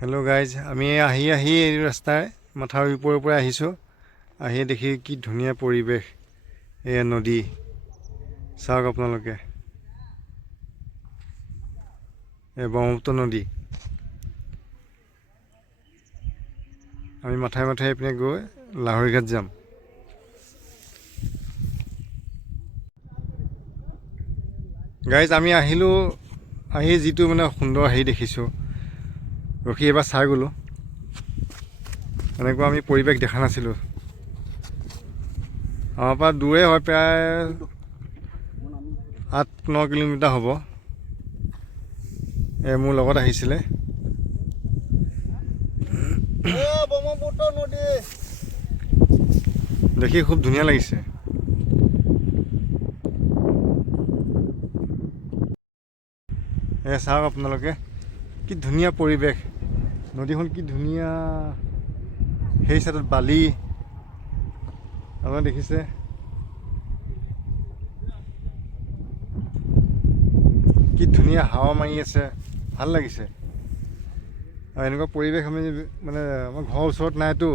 Hello' guys, আমি আহি এই ৰাস্তাৰ মাথাউৰিৰ ওপৰৰ পৰা আহিছোঁ। আহি দেখি কি ধুনীয়া পৰিৱেশ। এয়া নদী, চাওক আপোনালোকে। ব্ৰহ্মপুত্ৰ নদী। আমি মাথাই এইপিনে গৈ লাহৰীঘাট যাম। গাইজ, আমি আহিলোঁ। আহি যিটো সুন্দৰ দেখিছোঁ, ৰখি এবাৰ চাই গ'লোঁ। এনেকুৱা আমি পৰিৱেশ দেখা নাছিলোঁ। আমাৰ পৰা দূৰে হয়, প্ৰায় 8-9 কিলোমিটাৰ হ'ব। মোৰ লগত আহিছিলে। ব্ৰহ্মপুত্ৰ নদী দেখি খুব ধুনীয়া লাগিছে। চাওক আপোনালোকে, কি ধুনীয়া পৰিৱেশ। নদীখন কি ধুনীয়া। সেই চাইডত বালি আপোনাৰ দেখিছে। কি ধুনীয়া হাৱা মাৰি আছে, ভাল লাগিছে। আৰু এনেকুৱা পৰিৱেশ আমি আমাৰ ঘৰৰ ওচৰত নাইতো।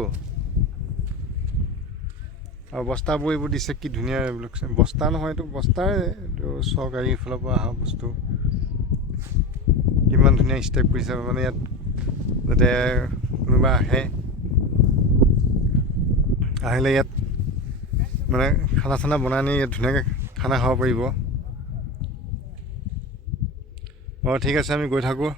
আৰু বস্তাবোৰ এইবোৰ দিছে, কি ধুনীয়া। এইবিলাক বস্তা নহয়, এইটো বস্তাই, এইটো চৰকাৰী ফালৰ পৰা অহা বস্তু। কিমান ধুনীয়া ষ্টেপ কৰিছে, ইয়াত যাতে কোনোবা আহিলে ইয়াত খানা চানা বনাই আনি ইয়াত ধুনীয়াকৈ খানা খাব পাৰিব। ঠিক আছে, আমি গৈ থাকোঁ।